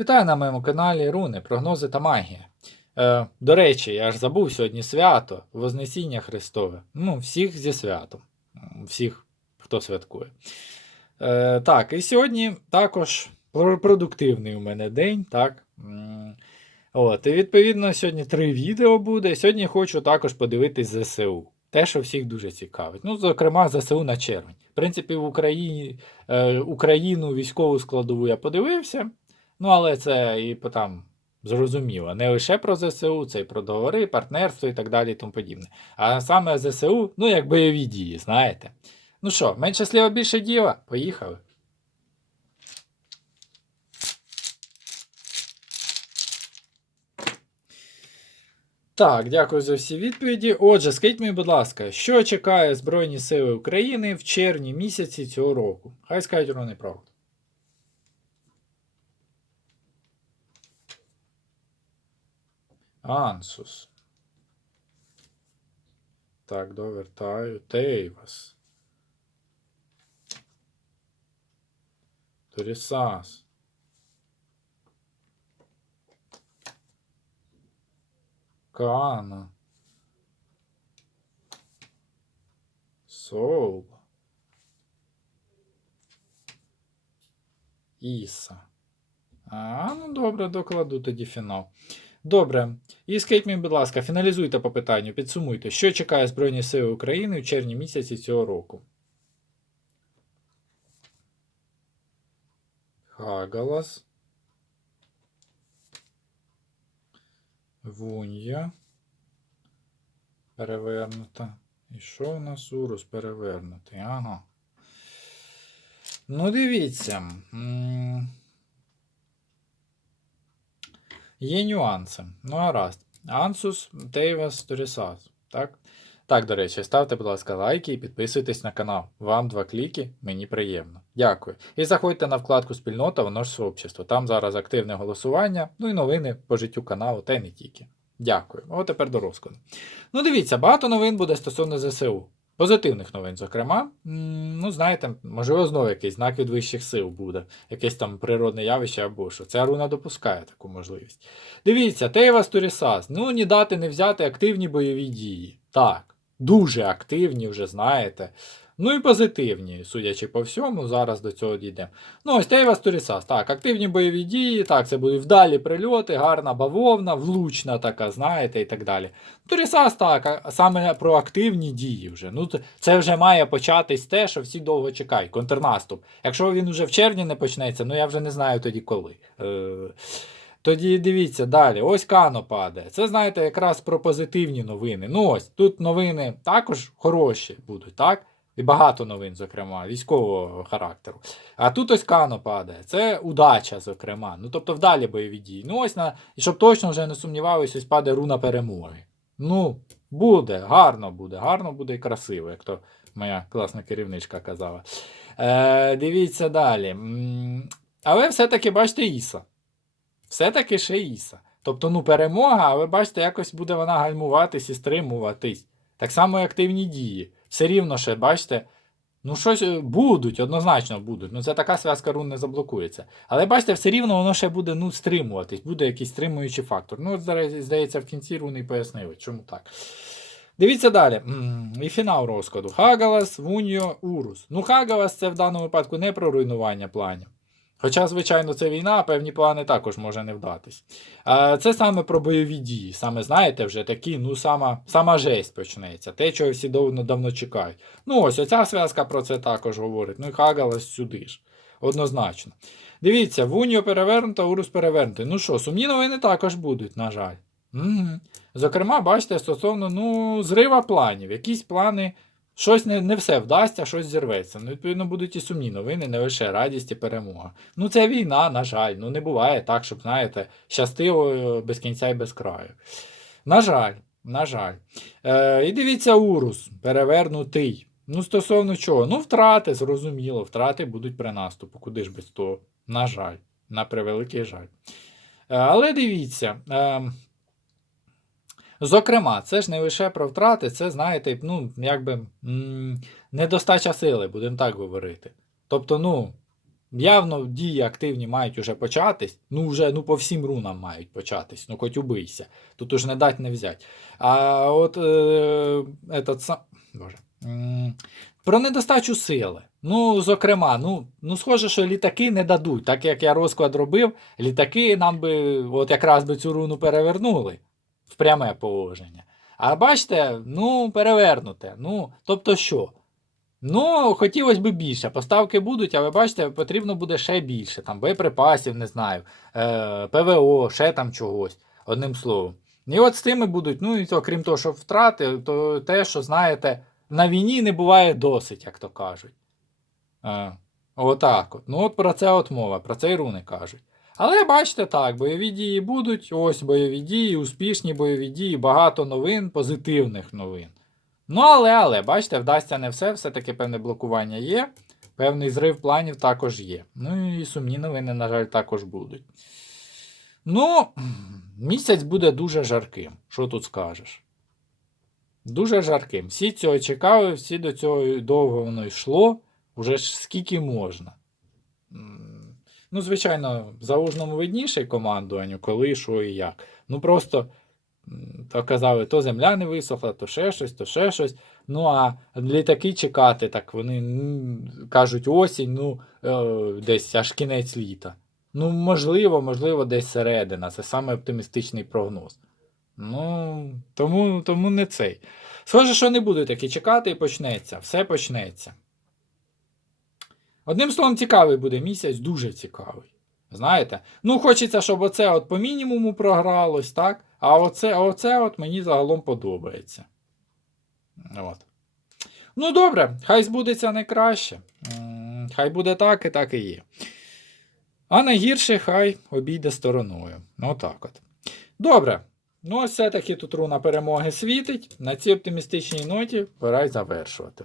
Вітаю на моєму каналі Руни, прогнози та магія. Е, до речі, я ж забув сьогодні свято, Вознесіння Христове. Ну, всіх зі святом. Всіх, хто святкує. Е, так, і сьогодні також продуктивний у мене день. так. От, і відповідно, сьогодні три відео буде. Сьогодні хочу також подивитись ЗСУ. Те, що всіх дуже цікавить. Ну, зокрема, ЗСУ на червень. В принципі, в Україні, е, Україну військову складову я подивився. Ну, але це і там зрозуміло. Не лише про ЗСУ, це і про договори, партнерство і так далі і тому подібне. А саме ЗСУ, ну, як бойові дії, знаєте. Ну що, менше сліва більше діла? Поїхали. Так, дякую за всі відповіді. Отже, скажіть мені, будь ласка, що чекає Збройні Сили України в червні місяці цього року? Хай скажуть вони правду. Ансус. Так, довертаю. Тейвас. Торісас. Кана. Соул. Іса. А, ну добре, докладу тоді фінал. Добре. І скажіть мені, будь ласка, фіналізуйте по питанню, підсумуйте, що чекає Збройні Сили України в червні місяці цього року. Хагалас. Вунья. Перевернута. І що у нас Урус перевернутий? Ага. Ну, дивіться. М, Є нюанси. Ну, гаразд. Ансус, Тейвас, Торісас. Так? Так, до речі, ставте, будь ласка, лайки і підписуйтесь на канал. Вам два кліки, мені приємно. Дякую. І заходьте на вкладку Спільнота, воно ж сообщество. Там зараз активне голосування, ну і новини по життю каналу, та й не тільки. Дякую. От тепер до розкладу. Ну, дивіться, багато новин буде стосовно ЗСУ. Позитивних новин, зокрема. Ну, знаєте, можливо, знову якийсь знак від вищих сил буде, якесь там природне явище або що. Ця руна допускає таку можливість. Дивіться, Тейвас Турісас. Ну, ні дати, не взяти активні бойові дії. Так, дуже активні, вже знаєте. Ну і позитивні, судячи по всьому, зараз до цього дійдемо. Ну, ось Тейвас Турісас. Так, активні бойові дії, так, це будуть вдалі прильоти, гарна бавовна, влучна така, знаєте, і так далі. Турісас так, саме про активні дії вже. Ну, це вже має початись те, що всі довго чекають. Контрнаступ. Якщо він уже в червні не почнеться, ну я вже не знаю тоді коли. Е, тоді дивіться далі. Ось Кано падає. Це, знаєте, якраз про позитивні новини. Ну ось, тут новини також хороші будуть, так? І багато новин, зокрема, військового характеру. А тут ось Кано падає. Це удача, зокрема. Ну, тобто вдалі бойові дії. Ну, ось на. І щоб точно вже не сумнівалися, ось падає руна перемоги. Ну, буде, гарно буде, гарно буде і красиво, як то моя класна керівничка казала. Е, дивіться далі. Але все-таки, бачите, Іса. Все-таки ще Іса. Тобто, ну, перемога, але бачите, якось буде вона гальмуватись і стримуватись. Так само і активні дії. Все рівно ще, бачите, ну щось е, будуть, однозначно будуть. Ну це така зв'язка рун не заблокується. Але бачите, все рівно воно ще буде ну, стримуватись, буде якийсь стримуючий фактор. Ну, от зараз, здається, в кінці руни пояснили, чому так. Дивіться далі. І фінал розкладу. Хагалас, Вуньо, Урус. Ну, Хагалас це в даному випадку не про руйнування планів. Хоча, звичайно, це війна, а певні плани також може не вдатись. Це саме про бойові дії. Саме знаєте, вже такі, ну, сама, сама жесть почнеться. Те, чого всі давно давно чекають. Ну, ось оця зв'язка про це також говорить. Ну і Хагалас сюди ж. Однозначно. Дивіться, Вуньо перевернута, Урус перевернутий. Ну що, сумні новини також будуть, на жаль. Угу. Зокрема, бачите, стосовно ну, зрива планів. Якісь плани, щось не, не все вдасться, щось зірветься. Ну, відповідно, будуть і сумні новини, не лише радість і перемога. Ну, це війна, на жаль. Ну, не буває так, щоб, знаєте, щастило е, без кінця і без краю. На жаль, на жаль. Е, і дивіться, Урус, перевернутий. Ну, стосовно чого? Ну, втрати, зрозуміло, втрати будуть при наступу. Куди ж без того? На жаль, на превеликий жаль. Е, але дивіться. Е, Зокрема, це ж не лише про втрати, це, знаєте, ну, якби м, недостача сили, будемо так говорити. Тобто, ну, Явно дії активні мають уже початись. Ну, вже ну, по всім рунам мають початись. Ну, хоч убийся. Тут уж не дать не взять. А от е, этот сам. Боже. Про недостачу сили. Ну, зокрема, ну, ну, схоже, що літаки не дадуть. Так як я розклад робив, літаки нам би от якраз би цю руну перевернули в пряме положення. А бачите, ну, перевернуте. Ну, тобто що? Ну, хотілося б більше. Поставки будуть, але бачите, потрібно буде ще більше. Там боєприпасів, не знаю, е, ПВО, ще там чогось, одним словом. І от з тими будуть, ну і то, крім того, що втрати, то те, що знаєте, на війні не буває досить, як то кажуть. Е, отак от. Ну от про це от мова, про це і руни кажуть. Але бачите так, бойові дії будуть, ось бойові дії, успішні бойові дії, багато новин, позитивних новин. Ну, але, але, бачите, вдасться не все, все-таки певне блокування є, певний зрив планів також є. Ну і сумні новини, на жаль, також будуть. Ну, місяць буде дуже жарким. Що тут скажеш? Дуже жарким. Всі цього чекали, всі до цього довго воно йшло, уже ж скільки можна. Ну, звичайно, залужному видніше командуванню, коли, що і як. Ну просто то казали, то земля не висохла, то ще щось, то ще щось. Ну а літаки чекати, так вони кажуть осінь, ну е, десь аж кінець літа. Ну, можливо, можливо, десь середина. Це саме оптимістичний прогноз. Ну, тому, тому не цей. Схоже, що не буду таки чекати і почнеться. Все почнеться. Одним словом, цікавий буде місяць, дуже цікавий. Знаєте? Ну, хочеться, щоб оце от по мінімуму програлось, так? А оце, оце от мені загалом подобається. От. Ну, добре, хай збудеться найкраще. Хай буде так і так і є. А найгірше хай обійде стороною. Ну, так от. Добре. Ну, все-таки тут руна перемоги світить. На цій оптимістичній ноті пора й завершувати.